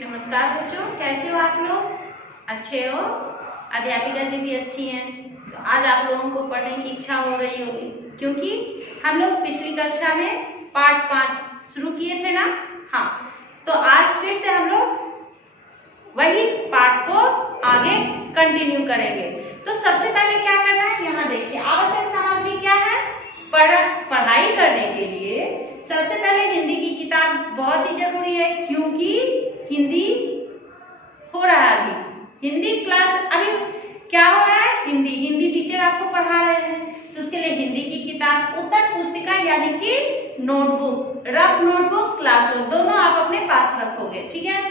नमस्कार बच्चों, कैसे हो आप लोग? अच्छे हो? अध्यापिका जी भी अच्छी हैं। तो आज आप लोगों को पढ़ने की इच्छा हो रही होगी, क्योंकि हम लोग पिछली कक्षा में पार्ट 5 शुरू किए थे ना। हाँ, तो आज फिर से हम लोग वही पार्ट को आगे कंटिन्यू करेंगे। तो सबसे पहले क्या करना है, यहाँ देखिए आवश्यक सामग्री क्या है। पढ़ाई करने के लिए सबसे पहले हिंदी की किताब बहुत ही जरूरी है, क्योंकि हिंदी हो रहा है अभी हिंदी क्लास। अभी क्या हो रहा है? हिंदी टीचर आपको पढ़ा रहे हैं, तो उसके लिए हिंदी की किताब, उत्तर पुस्तिका यानी कि नोटबुक, रफ नोटबुक, क्लासवर्क दोनों आप अपने पास रखोगे। ठीक है,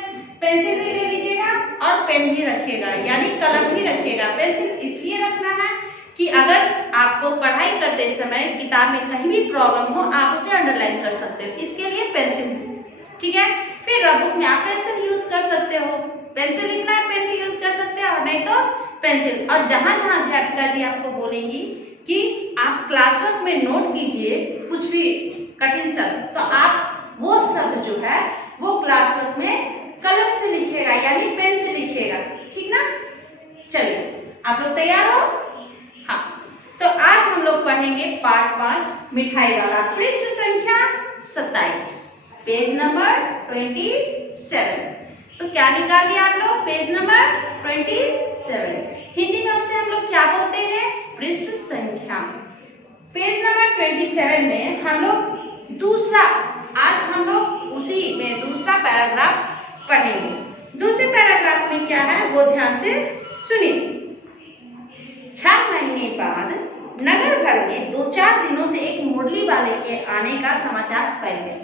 पेंसिल भी ले लीजिएगा और पेन भी रखिएगा, यानी कलम भी रखिएगा। पेंसिल इसलिए रखना है कि अगर आपको पढ़ाई करते समय किताब में कहीं भी प्रॉब्लम हो, आप उसे अंडरलाइन कर सकते हो, इसके लिए पेंसिल। ठीक है, फिर रफ बुक में आप पेंसिल यूज कर सकते हो, पेंसिल लिखना है पेन भी यूज कर सकते हो, और नहीं तो पेंसिल। और जहां जहां अध्यापिका जी आपको बोलेंगी कि आप क्लासवर्क में नोट कीजिए कुछ भी कठिन शब्द, तो आप वो शब्द जो है वो क्लासवर्क में कलम से लिखिएगा, यानी पेन से लिखिएगा। ठीक ना? चलिए, आप लोग तैयार हो? हाँ, तो आज हम लोग पढ़ेंगे पार्ट 5 मिठाई वाला, पृष्ठ संख्या 27, पेज नंबर 27। तो क्या निकाल लिया आप लोग? Page number 27। हिंदी में उसे हम लोग क्या बोलते हैं? पृष्ठ संख्या। पेज नंबर 27 में हम लोग दूसरा, आज हम लोग उसी में दूसरा पैराग्राफ पढ़ेंगे। दूसरे पैराग्राफ में क्या है वो ध्यान से सुनिए। 6 महीने बाद नगर भर में 2-4 दिनों से एक मुरली वाले के आने का समाचार फैल गया।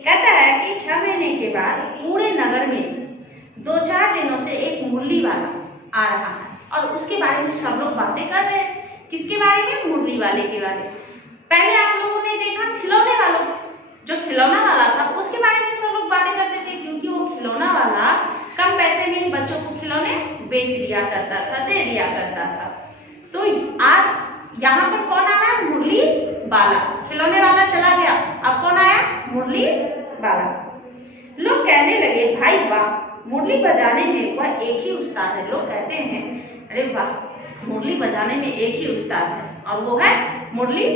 कहता है कि 6 महीने के बाद पूरे नगर में 2-4 दिनों से एक मुरली वाला आ रहा है, और उसके बारे में सब लोग बातें कर रहे हैं। किसके बारे में? मुरली वाले के बारे में। पहले आप लोगों ने देखा खिलौने वालों, जो खिलौना वाला था उसके बारे में सब लोग बातें करते थे, क्योंकि वो खिलौना वाला कम पैसे में बच्चों को खिलौने बेच दिया करता था, दे दिया करता था। तो आज यहाँ पर कौन आ रहा है? मुरली वाला। खिलौने वाला चला गया, अब कौन आया? मुरली वाला। लोग कहने लगे, भाई वाह, मुरली बजाने में वह एक ही उस्ताद है। लोग कहते हैं, अरे वाह, मुरली बजाने में एक ही उस्ताद है, और वो है मुरली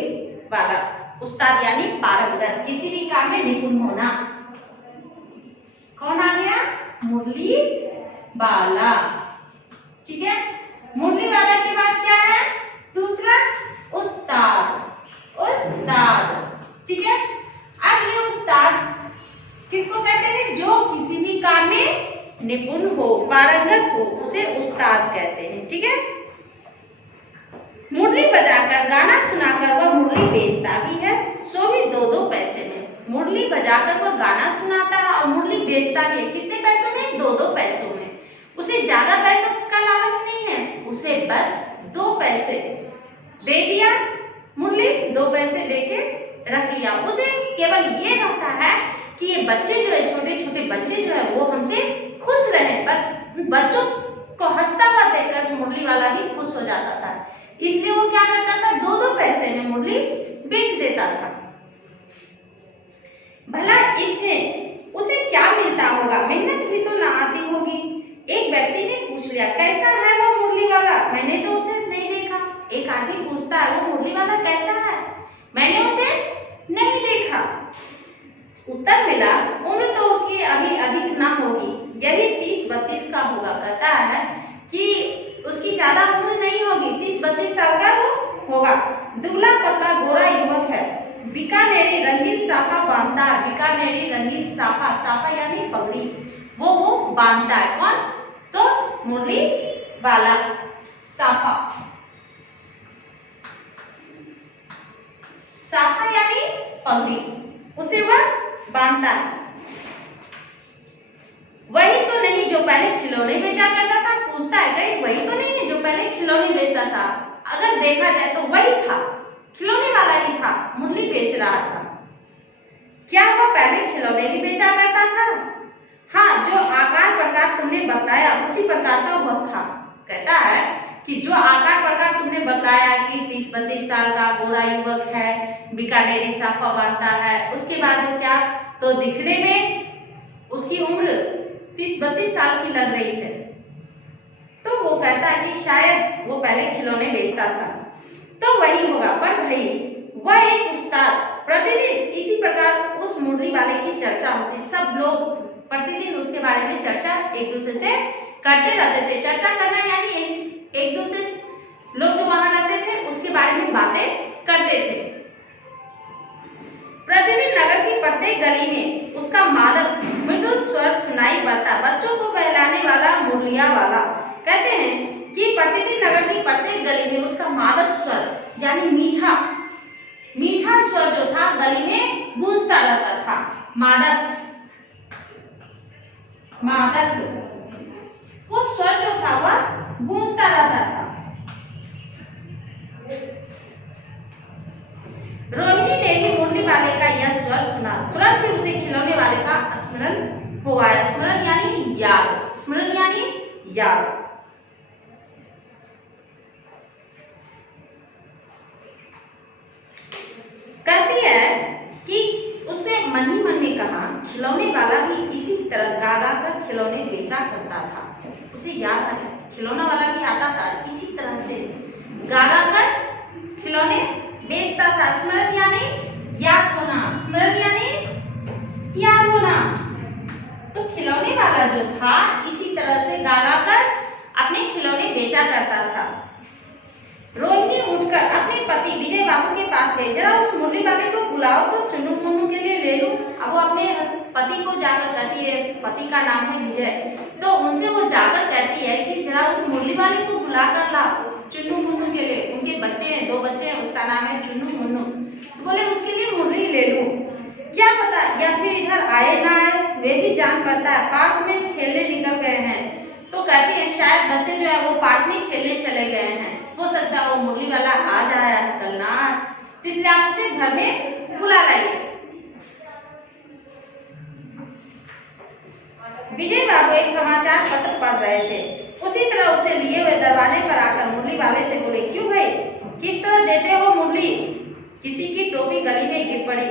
वाला। उस्ताद यानी पारंगत, किसी भी काम में निपुण होना। कौन आ गया? मुरली वाला। ठीक है, मुरली वाला के बाद क्या है? दूसरा उस्ताद। उस्ताद, ठीक है। अब ये उस्ताद किसको कहते हैं? जो किसी भी काम में निपुण हो, पारंगत हो, उसे उस्ताद कहते हैं। ठीक है, मुरली बजाकर गाना सुनाकर वह मुरली बेचता भी है, सो भी 2-2 पैसे में। मुरली बजाकर वह गाना सुनाता है और मुरली बेचता भी है। कितने पैसों में? 2-2 पैसों में। उसे ज्यादा पैसों का लालच नहीं है, उसे बस 2 पैसे दे दिया, मुरली 2 पैसे देके रख लिया। उसे केवल ये रहता है कि ये बच्चे जो है, छोटे छोटे बच्चे जो है, वो हमसे खुश रहे। बस बच्चों को हंसता हुआ देखकर मुरली वाला भी खुश हो जाता था, इसलिए वो क्या करता था? 2-2 पैसे में मुरली बेच देता था। भला इसमें उसे क्या मिलता होगा? मेहनत भी तो ना आती होगी। एक व्यक्ति ने पूछ लिया, कैसा है वो मुरली वाला? मैंने तो उसे नहीं देखा। एक आदमी पूछता है, वो मुरली वाला कैसा है? मैंने उसे नहीं देखा। उत्तर मिला, उम्र तो उसकी अभी अधिक ना होगी, यही 30-32 का होगा। कहता है कि उसकी ज्यादा उम्र नहीं होगी, 30-32 साल का वो होगा। दुबला पतला गोरा युवक है, बीकानेरी रंगीन साफा बांधता है। बीकानेरी रंगीन साफा, साफा यानी पगड़ी, वो बांधता है। कौन? तो मुरली वाला साफा। साफा यानी पगड़ी, उसे वह बांधता है। वही तो नहीं जो पहले खिलौने बेचा करता था? पूछता है, कहीं वही तो नहीं है जो पहले खिलौने बेचता था? अगर देखा जाए तो वही था, खिलौने वाला ही था, मुरली बेच रहा था। क्या वह पहले खिलौने भी बेचा करता था? हाँ, जो आकार प्रकार तुमने बताया उसी प्रकार का वह था। कहता है कि जो आकार प्रकार तुमने बताया कि 30-32 साल का गोरा युवक है, बीकानेरी साफा बांधता है, उसके बाद क्या? तो दिखने में उसकी उम्र 30-32 साल की लग रही है। तो वो कहता है कि शायद वो पहले खिलौने बेचता था, तो वही होगा। पर भाई वह एक उस्ताद, प्रतिदिन इसी प्रकार उस मुरली वाले की चर्चा होती, सब लोग प्रतिदिन उसके बारे में चर्चा एक दूसरे से करते रहते थे। चर्चा करना यानी एक दूसरे लोग जो वहां रहते थे उसके बारे में बातें करते थे। प्रतिदिन नगर की प्रत्येक गली में उसका मादक मृदुल स्वर सुनाई पड़ता, बच्चों को बहलाने वाला मुरलिया वाला। कहते हैं कि प्रतिदिन नगर की प्रत्येक गली में उसका मादक स्वर यानी मीठा स्वर जो था गली में गूंजता रहता था। मादक वो स्वर जो था वह गूंजता रहता था। रोहिणी ने भी मुरली वाले का यह स्वर सुना, तुरंत ही उसे खिलौने वाले का स्मरण हो आया। स्मरण यानी याद। कहती है कि उसने मन ही मन में कहा, खिलौने वाला भी इसी तरह गा गा कर खिलौने बेचा करता था। उसे याद आ गया, खिलौना वाला भी आता था इसी तरह से गा गा कर खिलौने बेचता था। स्मरण यानी याद होना। तो खिलौने वाला जो था इसी तरह से गा गा कर अपने खिलौने बेचा करता था। रोहिणी उठकर अपने पति विजय बाबू के पास गई। जरा उस मुरली वाले को बुलाओ तो चुन्नू मुन्नू के लिए ले लूं। अब वो अपने पति को जाकर कहती है, पति का नाम है विजय, तो उनसे वो जाकर कहती है कि जरा उस मुरली वाले को बुला कर लाओ चुन्नू मुन्नू के लिए। उनके बच्चे हैं, 2 बच्चे हैं, उसका नाम है चुन्नू मुन्नू। तो बोले उसके लिए मुरली ले लूं, क्या पता या फिर इधर आए ना आए, वे भी जान पड़ता है, पार्क में खेलने निकल गए हैं। तो कहती है शायद बच्चे जो है वो पार्क में खेलने चले गए हैं, हो सकता है वो मुरली वाला आ जाए कल ना, इसलिए आप उसे घर में बुला लाइए। विजय बाबू एक समाचार पत्र पढ़ रहे थे, उसी तरह उसे लिए हुए दरवाजे पर आकर मुरली वाले से बोले, क्यों भाई, किस तरह देते हो मुरली? किसी की टोपी गली में गिर पड़ी,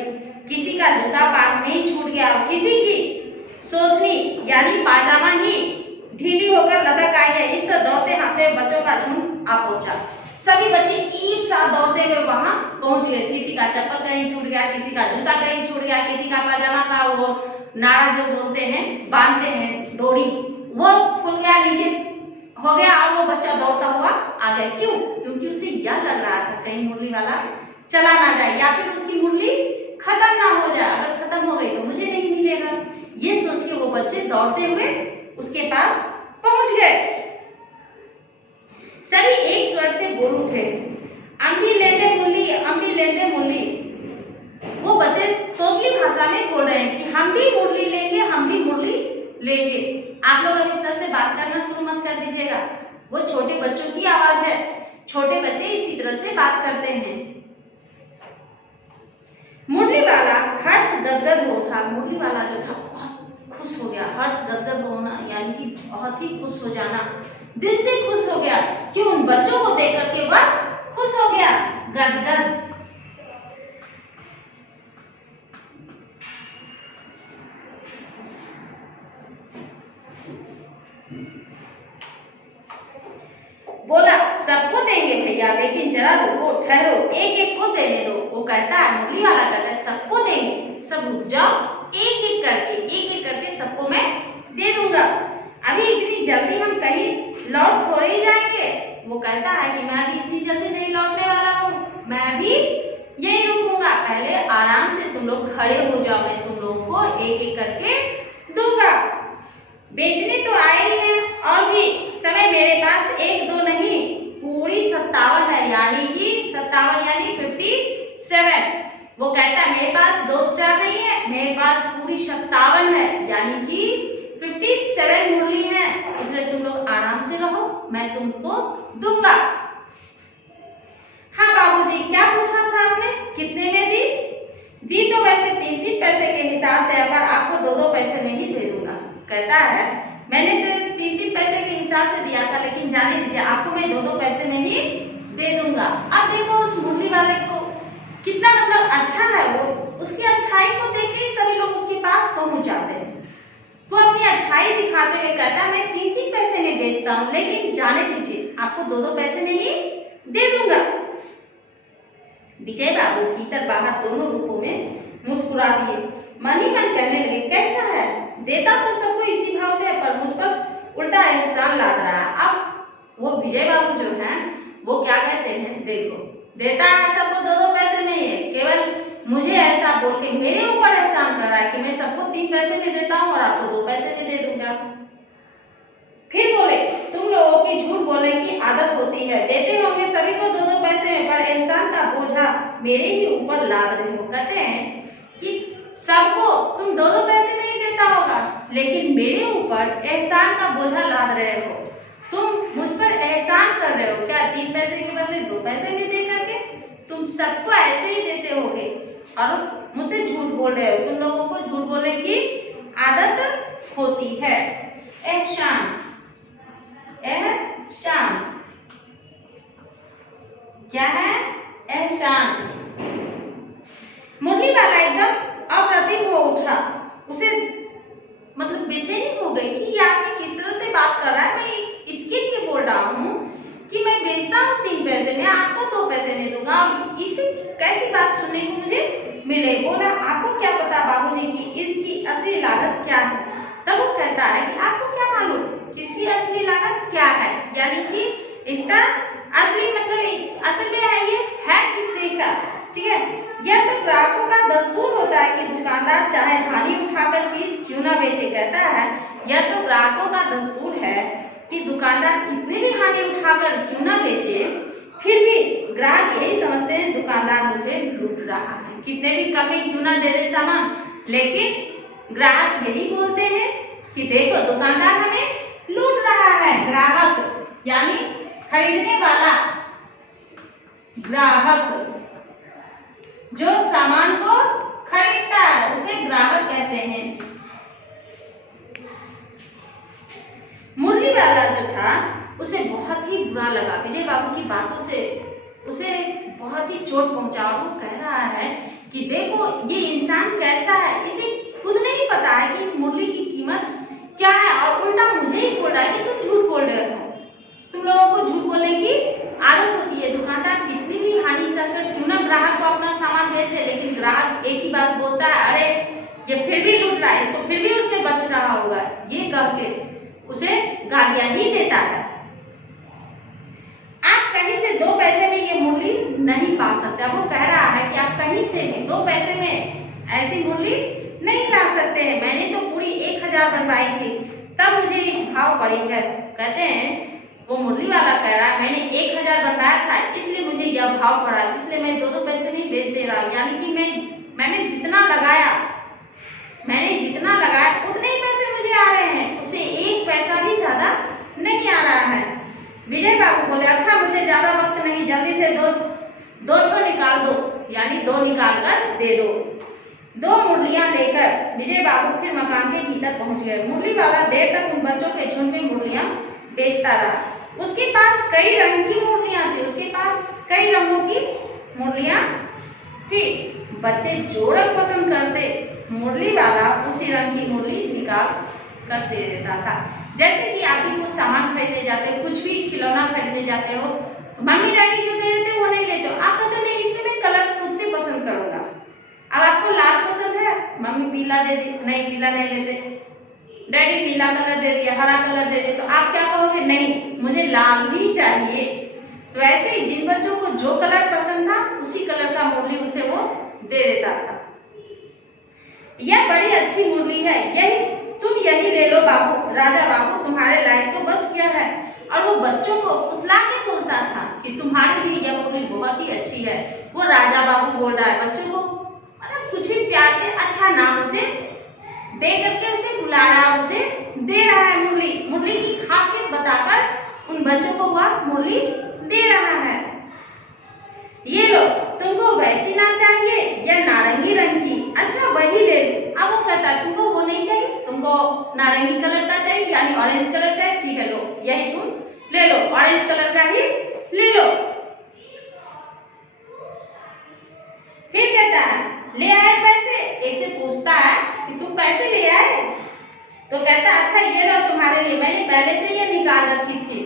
किसी का जूता पार्क में ही छूट गया, किसी की सोधनी यानी पाजामा ही ढीली होकर लटक आई है। इस तरह दौड़ते हाथते बच्चों का झुंड आ पहुंचा। सभी बच्चे एक साथ दौड़ते हुए वहां पहुंच गए। किसी का चप्पल कहीं छूट गया, किसी का जूता कहीं छूट गया, किसी का पाजामा का वो नाड़ा जो बोलते हैं बांधते हैं डोरी, वो खुल गया, नीचे हो गया और वो बच्चा दौड़ता हुआ आ गया। क्यों? क्योंकि उसे यह लग रहा था कहीं मुरली वाला चला ना जाए या फिर उसकी मुरली खत्म ना हो जाए। अगर खत्म हो गई तो मुझे नहीं मिलेगा। ये सोच के वो बच्चे दौड़ते हुए उसके पास पहुंच गए। सभी एक स्वर से बोल उठे, अम्बी लेंदे मुरली, अम्बी लेंदे मुरली। वो बच्चे तोतली भाषा में बोल रहे हैं कि हम भी मुरली लेंगे, हम भी मुरली लेंगे। आप लोग अब इस तरह से बात करना शुरू मत कर दीजिएगा, वो छोटे बच्चों की आवाज है, छोटे बच्चे इसी तरह से बात करते हैं। मुरली वाला हर्ष गदगद हो था। मुरली वाला जो था बहुत खुश हो गया। हर्ष गदगद होना यानी कि बहुत ही खुश हो जाना, दिल से खुश हो गया कि उन बच्चों को देख करके वह खुश हो गया, गदगद। बोला सबको देंगे भैया, लेकिन जरा रुको, ठहरो, एक एक को देने दो। वो कहता है, मुरली वाला कहता है सबको देंगे, सब रुक जाओ, एक एक करके सबको मैं दे दूंगा। अभी इतनी जल्दी हम कहीं लौट थोड़े ही जाएंगे। वो कहता है कि मैं अभी इतनी जल्दी नहीं लौटने वाला हूँ, मैं भी यही रुकूंगा, पहले आराम से तुम लोग खड़े हो जाओ, मैं तुम लोगों को एक एक करके दूंगा। बेचने तो आए ही हैं और भी समय मेरे पास 1-2 नहीं, पूरी 57 है, यानी कि 57 यानी 57। वो कहता है मेरे पास 2-4 नहीं है, मेरे पास पूरी 57 है, यानी कि 57 मुरली है, इसलिए तुम लोग आराम से रहो, मैं तुमको दूंगा। हाँ बाबूजी, क्या पूछा था आपने, कितने में दी? दी तो वैसे 3-3 पैसे के हिसाब से, पर आपको 2-2 पैसे में ही दे दूंगा। कहता है मैंने तो 3-3 पैसे के हिसाब से दिया था, लेकिन जाने दीजिए, आपको मैं 2-2 पैसे में ही दे दूंगा। अब देखो उस मुरली वाले को कितना मतलब अच्छा है, वो उसकी अच्छाई को देख के ही सभी लोग उसके पास पहुंच जाते हैं। वो अपनी अच्छाई दिखाते हुए कहता है मैं 3-3 पैसे में बेचता हूँ, लेकिन जाने दीजिए आपको 2-2 पैसे में ही दे दूंगा। विजय बाबू भीतर बाहर दोनों रूपों में मुस्कुरा दिए। मन ही मन कहने लगे कैसा है, देता तो सबको इसी भाव से है, पर मुझ पर उल्टा एहसान लाद रहा है। अब वो विजय बाबू जो है वो क्या कहते हैं, देखो देता है सबको 2-2 पैसे में ही है, केवल मुझे ऐसा बोल के मेरे ऊपर एहसान कर रहा है कि मैं सबको 3 पैसे में देता हूँ और आपको 2 पैसे में दे दूंगा। फिर बोले तुम लोगों की झूठ बोलने की आदत होती है, देते होंगे सभी को 2-2 पैसे में, पर एहसान का बोझा मेरे ही ऊपर लाद रहे हो। कहते हैं कि सबको तुम 2-2 पैसे में ही देता होगा, लेकिन मेरे ऊपर एहसान का बोझा लाद रहे हो। तुम मुझ पर एहसान कर रहे हो क्या, 3 पैसे के बदले 2 पैसे में दे करके तुम सबको ऐसे ही देते होगे और मुझसे झूठ बोल रहे हो। तुम लोगों को झूठ बोलने की आदत होती है। एहसान, एहसान क्या है, एहसान। मुरली वाला एकदम अप्रतिम हो उठा, उसे मतलब बेचैनी हो गई कि ये आदमी किस तरह से बात कर रहा है। मैं इसके लिए बोल रहा हूँ कि मैं बेचता हूँ 3 पैसे में, आपको 2 पैसे में दूंगा, और इसी कैसी बात सुनने को मुझे मिले। बोला आपको क्या पता बाबूजी की इसकी असली लागत क्या है। तब वो कहता है कि आपको क्या मालूम किसकी असली लागत क्या है, यानी कि इसका असली मतलब असल में है ये है कितने का, ठीक है। यह तो ग्राहकों का दस्तूर होता है कि दुकानदार चाहे हानि उठाकर चीज क्यों ना बेचे। कहता है यह तो ग्राहकों का दस्तूर है कि दुकानदार कितने भी हानि उठाकर क्यों ना बेचे, फिर भी ग्राहक यही समझते हैं दुकानदार मुझे लूट रहा है, कितने भी कमी क्यों ना दे दे सामान, लेकिन ग्राहक यही बोलते हैं कि देखो दुकानदार हमें लूट रहा है। ग्राहक यानी खरीदने वाला, ग्राहक जो सामान को खरीदता है उसे ग्राहक कहते हैं। मुरली वाला जो था उसे बहुत ही बुरा लगा विजय बाबू की बातों से, उसे बहुत ही चोट पहुंचा। वो कह रहा है कि देखो ये इंसान कैसा है, इसे खुद नहीं पता है कि इस मुरली की कीमत क्या है, और उल्टा मुझे ही बोल रहा है कि तुम झूठ बोल रहे हो। तुम लोगों को झूठ बोलने की आदत होती है। दुकानदार कितनी भी हानि सहकर क्यों ना ग्राहक को अपना सामान बेच दे, लेकिन ग्राहक एक ही बात बोलता है, अरे ये फिर भी लूट रहा है, इसको फिर भी उसमें बच रहा होगा, ये कह के उसे गालियां ही देता है। आप कहीं से 2 पैसे में ये मुरली नहीं पा सकते। वो कह रहा है कि आप कहीं से भी 2 पैसे में ऐसी मुरली नहीं ला सकते हैं। मैंने तो पूरी 1000 बनवाई थी, तब मुझे इस भाव पड़ी है। कहते हैं वो मुरली वाला कह रहा है मैंने 1000 बनवाया था इसलिए मुझे यह भाव पड़ा, इसलिए मैं 2-2 पैसे में बेच दे रहा हूँ। यानी कि मैंने जितना लगाया उतने ही पैसे मुझे आ रहे हैं, उससे 1 पैसा भी ज्यादा नहीं आ रहा है। विजय बाबू बोले अच्छा मुझे ज्यादा वक्त नहीं, जल्दी से दो ठो निकाल दो, यानी 2 निकाल कर दे दो। 2 मुरलियां लेकर विजय बाबू फिर मकान के भीतर पहुंच गए। मुरली वाला देर तक उन बच्चों के झुंड में मुरलियां बेचता रहा। उसके पास कई रंग की मुरलियां थी, उसके पास कई रंगों की मुरलियां थी। बच्चे जो रंग पसंद करते मुरली वाला उसी रंग की मुरली निकाल कर दे देता था। जैसे कि आप भी कुछ सामान खरीदने जाते हो, कुछ भी खिलौना खरीदने जाते हो, तो मम्मी डैडी जो दे देते वो नहीं लेते हो, आप कहते नहीं इसमें मैं कलर खुद से पसंद करूंगा। अब आपको लाल पसंद है, मम्मी पीला दे दी, नहीं पीला नहीं लेते, डैडी नीला कलर दे दिया, हरा कलर दे दे, तो आप क्या कहोगे, नहीं मुझे लाल ही चाहिए। तो ऐसे ही जिन बच्चों को जो कलर पसंद था उसी कलर का मुरली उसे वो दे देता था। यह बड़ी अच्छी मुरली है, यही ले लो बाबू, राजा बाबू तुम्हारे लायक तो बस क्या है। और वो बच्चों को फुसला के बोलता था कि तुम्हारे लिए यह मुरली बहुत ही अच्छी है। वो राजा बाबू बोल रहा है बच्चों को, मतलब कुछ भी प्यार से अच्छा नाम उसे दे करके उसे बुला रहा है, उसे दे रहा है मुरली की खासियत बताकर उन बच्चों को वह मुरली दे रहा है। ये लो तुमको वैसी ना चाहिए या नारंगी रंग की, अच्छा वही ले लो। अब वो कहता है तुमको वो नहीं चाहिए, तुमको नारंगी कलर का चाहिए यानी ऑरेंज कलर चाहिए, ठीक है लो यही तुम ले लो, ऑरेंज कलर का ही ले लो। फिर कहता है ले आए पैसे, एक से पूछता है कि तुम पैसे ले आए, तो कहता अच्छा ये लो तुम्हारे लिए, मैंने पहले से ये निकाल रखी थी।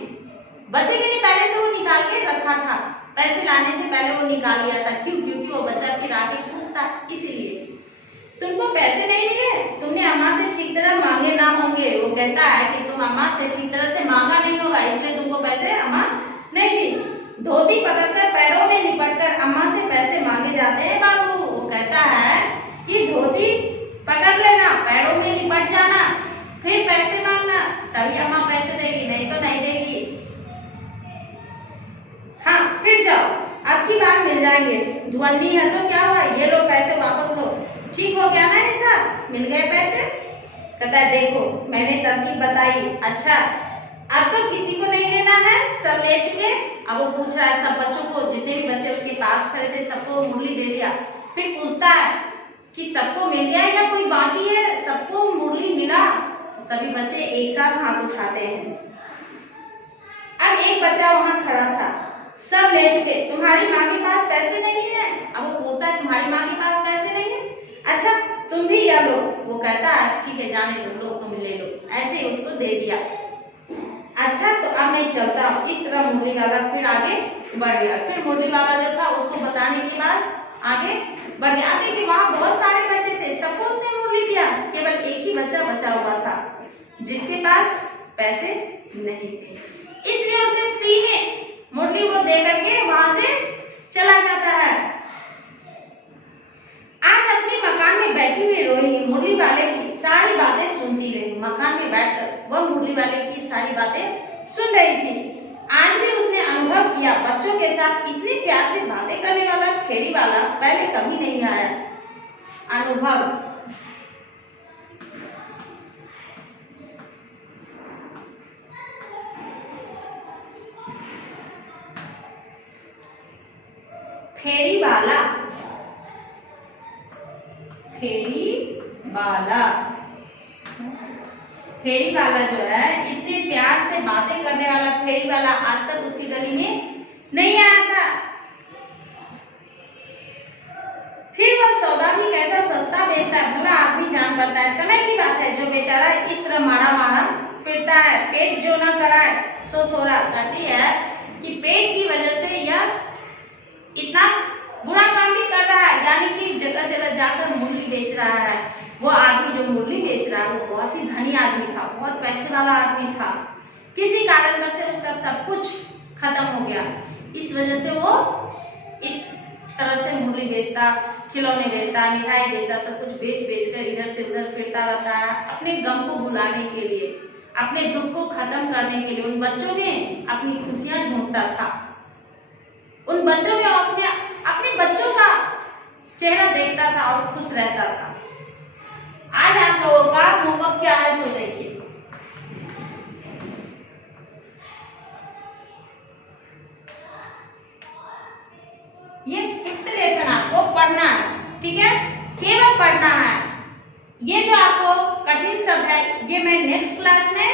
बच्चे के लिए पहले से वो निकाल के रखा था, पैसे लाने से पहले वो निकाल लिया था। क्यों? क्योंकि वो बच्चा फिर आके पूछता, इसलिए। तुमको पैसे नहीं मिले, तुमने अम्मा से ठीक तरह मांगे ना होंगे। वो कहता है कि तुम अम्मा से ठीक तरह से मांगा नहीं होगा, इसलिए तुमको पैसे अम्मा नहीं दी। धोती पकड़कर पैरों में लिपटकर अम्मा से पैसे मांगे जाते हैं बाबू। वो कहता है कि धोती पकड़ लेना, पैरों में लिपट जाना, फिर पैसे मांगना, तभी अम्मा पैसे देगी, नहीं तो नहीं देगी। हाँ, फिर जाओ, अब की बार मिल जाएंगे। धुआनी है तो क्या हुआ, ये लो पैसे वापस लो। ठीक हो गया ना हिसाब, मिल गए पैसे। कहता है देखो मैंने तरकीब बताई, अच्छा अब तो किसी को नहीं लेना है, सब ले चुके। अब वो पूछ रहा है सब बच्चों को, जितने भी बच्चे उसके पास खड़े थे सबको मुरली दे दिया। फिर पूछता है कि सबको मिल गया या कोई बाकी है? सबको मुरली मिला। सभी बच्चे एक साथ हाथ उठाते हैं। अब एक बच्चा वहां खड़ा था, सब ले चुके, तुम्हारी माँ के पास पैसे नहीं है। अब वो पूछता है तुम्हारी माँ के पास पैसे नहीं है, अच्छा तुम भी या लो। वो कहता है ठीक है जाने दो, लो तुम ले लो। ऐसे ही उसको दे दिया। अच्छा तो अब मैं चलता हूँ। इस तरह मुरली वाला फिर आगे बढ़ गया। फिर मुरली वाला जो था उसको बताने के बाद आगे बढ़ गया। आगे कि वहाँ बहुत सारे बच्चे थे, सबको उसने मुरली दिया, केवल एक ही बच्चा बचा हुआ था जिसके पास पैसे नहीं थे। इसलिए उसे फ्री में मुरली वो दे करके वहां से चला जाता है। आज अपने मकान में बैठी हुई रोहिणी मुरली वाले की सारी बातें सुनती रही। मकान में बैठकर वह मुरली वाले की सारी बातें सुन रही थी। आज भी उसने अनुभव किया बच्चों के साथ इतने प्यार से बातें करने वाला फेरी वाला पहले कभी नहीं आया। अनुभव फेरी वाला, फेरी वाला, फेरी वाला जो है इतने प्यार से बातें करने वाला फेरी वाला आज तक उसकी गली में नहीं आया था। फिर वह सौदा भी कैसा सस्ता बेचता है, भला आदमी जान पड़ता है। समय की बात है जो बेचारा इस तरह मारा मारा फिरता है। पेट जो न कराए सो थोड़ा। कहती है कि पेट की वजह से यह इतना बुरा काम भी कर रहा है, यानी कि जगह जगह जाकर मुरली बेच रहा है। वो आदमी जो मुरली बेच रहा है वो बहुत ही धनी आदमी था, बहुत पैसे वाला आदमी था। किसी कारणवश से उसका सब कुछ खत्म हो गया। इस वजह से वो इस तरह से मुरली बेचता, खिलौने बेचता, मिठाई बेचता, सब कुछ बेच बेच कर इधर से उधर फिरता रहता है अपने गम को भुलाने के लिए, अपने दुख को खत्म करने के लिए। उन बच्चों में अपनी खुशियां ढूंढता था, उन बच्चों में अपने बच्चों का चेहरा देखता था और खुश रहता था। आज आप लोगों का होमवर्क क्या है सो देखिए। ये 5th लेसन आपको पढ़ना है, ठीक है, केवल पढ़ना है। ये जो आपको कठिन शब्द है ये मैं नेक्स्ट क्लास में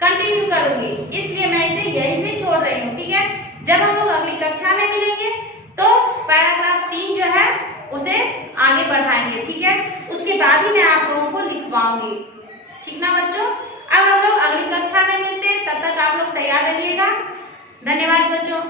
कंटिन्यू करूंगी, इसलिए मैं इसे यहीं पे छोड़ रही हूँ, ठीक है। जब हम लोग अगली कक्षा में मिलेंगे तो पैराग्राफ 3 जो है उसे आगे बढ़ाएंगे, ठीक है। उसके बाद ही मैं आप लोगों को लिखवाऊंगी, ठीक ना बच्चों। अब हम लोग अगली कक्षा में मिलते हैं, तब तक आप लोग तैयार रहिएगा। धन्यवाद बच्चों।